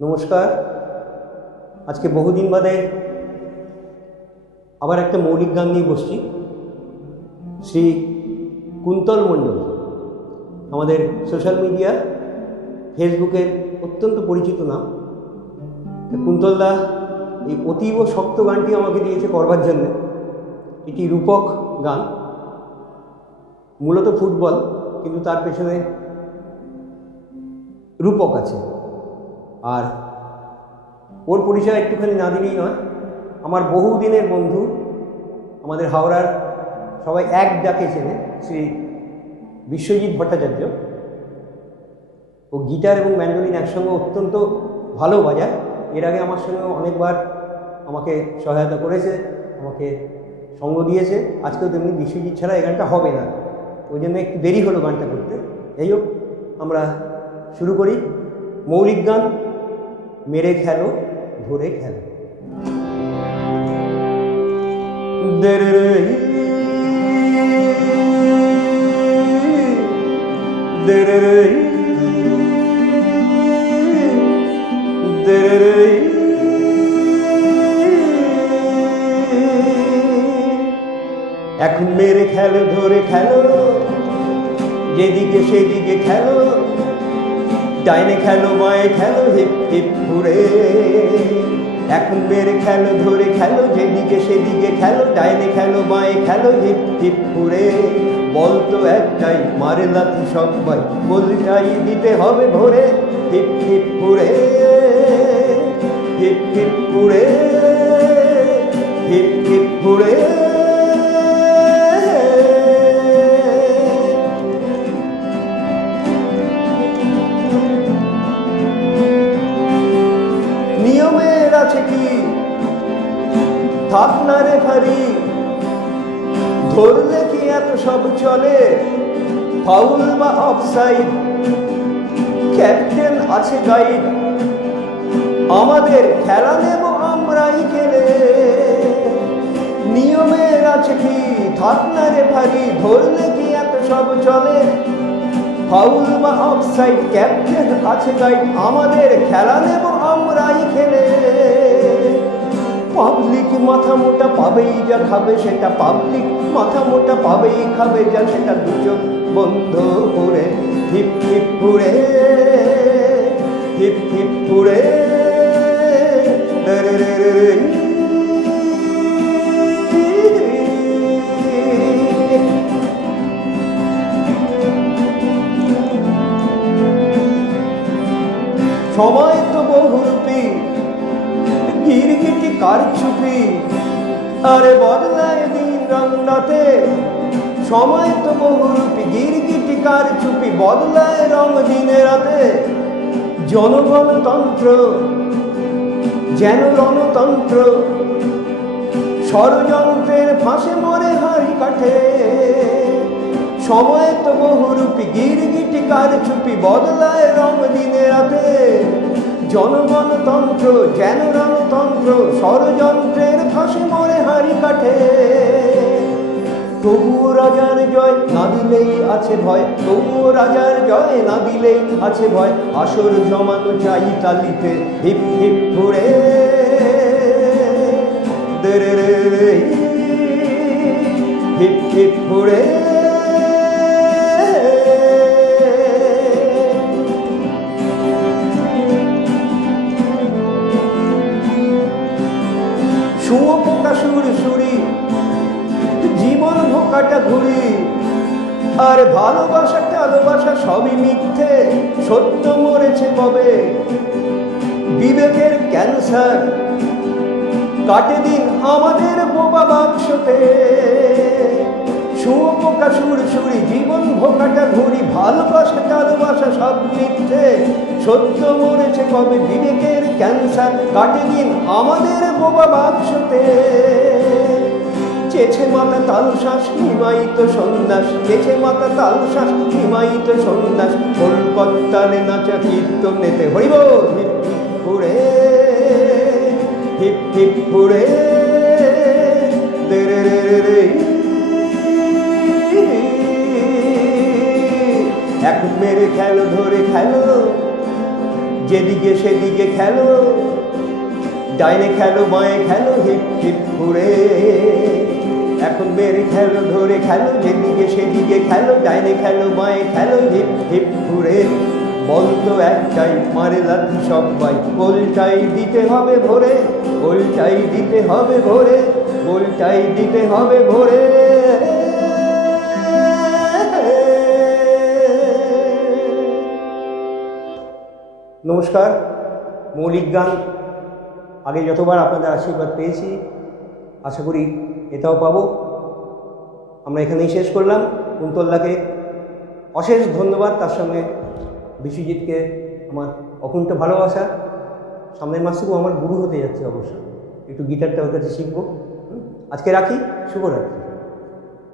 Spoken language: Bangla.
নমস্কার। আজকে বহুদিন বাদে আবার একটা মৌলিক গান নিয়ে বসছি। শ্রী কুন্তল মণ্ডল, আমাদের সোশ্যাল মিডিয়া, ফেসবুকের অত্যন্ত পরিচিত নাম। কুন্তলদা এই অতীব শক্ত গানটি আমাকে দিয়েছে করবার জন্য। এটি রূপক গান। মূলত ফুটবল, কিন্তু তার পেছনে রূপক আছে। আর ওর পরিচয় একটুখানি না দিলেই নয়। আমার বহুদিনের বন্ধু, আমাদের হাওড়ার সবাই এক ডাকে চেনে, শ্রী বিশ্বজিৎ ভট্টাচার্য। ও গিটার এবং ম্যান্ডোলিন একসঙ্গে অত্যন্ত ভালো বাজায়। এর আগে আমার সঙ্গে অনেকবার আমাকে সহায়তা করেছে, আমাকে সঙ্গ দিয়েছে। আজকেও তেমনি বিশ্বজিৎ ছাড়া এই গানটা হবে না। ওই জন্য একটু দেরি হলো গানটা করতে। যাই হোক, আমরা শুরু করি। মৌলিক গান মেরে খেলো ধরে খেলো। এখন মেরে খেলো ধরে খেলো। যেদিকে সেদিকে খেলো। ডাইনে খেলো মায়ে, খেলো হিপ হিপ ঘুরে। এখন বের খেলো, ধরে খেলো যেদিকে সেদিকে খেলো, ডাইনে খেলো মায়ে, খেলো হিপ হিপ ঘুরে। বল তো একটাই, মারে লাথি সবাই, বলটাই দিতে হবে ভোরে। হিপ হিপ ঘুরে, হিপ হিপ ঘুরে। আছে কি? থাক না রে ভারী। ধরলে কি এত সব চলে? ফাউল বা অফসাইড? ক্যাপ্টেন আছে গাইড। আমাদের খেলা নেব আমরাই খেলে। নিয়মের আছে কি? থাক না রে ভারী। ধরলে কি এত সব চলে? ফাউল বা অফসাইড ক্যাপ্টেন আছে গাইড আমাদের খেলা নেব আমরাই খেলে। পাবলিক মাথা মোটা পাবেই যা খাবে সেটা পাবলিক, মাথা মোটা পাবেই খাবে যা সেটা দুচোখ বন্ধ করে হিপ হিপ ঘুরে হিপ হিপ ঘুরে রে রে রে রে। সময় তো বহুরূপী। গিরগিটি কার চুপি আরে বদলায় দিন রংটাতে। সময় তো বহুরূপী গিরগিটি কার চুপি বদলায় রং দিনে রাতে। জনগণতন্ত্র যেন রণতন্ত্র। ষড়যন্ত্রের ফাঁসে মরে হাড়ি কাঠে। সময় তো বহুরূপী গিরগিটি কার চুপি বদলায় রং দিনে রাতে। জনগণতন্ত্র যেন রণতন্ত্র ষড়যন্ত্রের ফাঁসে মরে হাড়ি কাঠে। তবুও রাজার জয় না দিলেই আছে ভয়, তবুও রাজার জয় না দিলেই আছে ভয়, আসর জমানো চাই তালিতে হিপ হিপ ঘুরে হিপ হিপ ঘুরে শুয়ো পোকা সুর সুরি জীবন ভোকাটা ঘুরি। আর ভালোবাসা টালোবাসা সবই মিথ্যে, সত্য মরেছে কবে? বিবেকের ক্যান্সার, কাটে দিন আমাদের বোবা বাক্সতে। শুয়ো পোকা সুর সুরি জীবন সত্য মরেছে কবে বিবেকের ক্যান্সার? কাটে দিন আমাদের বোবা বাক্সতে। চেছে মাতা তালশ্বাস হিমায়িত সন্ন্যাস। চেছে মাতা তালশ্বাস হিমায়িত সন্ন্যাস। কলকাতারে নাচা কীর্তনেতে হইব হিপ হিপ ঘুরে হিপ হিপ দেরে, রে এখন মেরে খেলো ধরে খেলো। যেদিকে সেদিকে খেলো, ডাইনে খেলো, বাঁয়ে খেলো, হিপ হিপ ঘুরে এখন বেড়ে খেলো, ধরে খেলো, যেদিকে সেদিকে খেলো, ডাইনে খেলো, বাঁয়ে খেলো, হিপ হিপ ঘুরে বল তো একটাই, মারে লাথি সবাই, গোলটাই দিতে হবে ভোরে, গোলটাই দিতে হবে ভোরে, গোলটাই দিতে হবে ভোরে। নমস্কার, মৌলিক গান। আগে যতবার আপনাদের আশীর্বাদ পেয়েছি, আশা করি এটাও পাবো। আমরা এখানেই শেষ করলাম। কুন্তল্লাকে অশেষ ধন্যবাদ। তার সঙ্গে বিশ্বজিৎকে আমার অকুণ্ঠ ভালোবাসা। সামনের মাস থেকেও আমার গুরু হতে যাচ্ছে অবশ্য। একটু গিটারটা ওর কাছে শিখব। আজকে রাখি। শুভরাত্রি।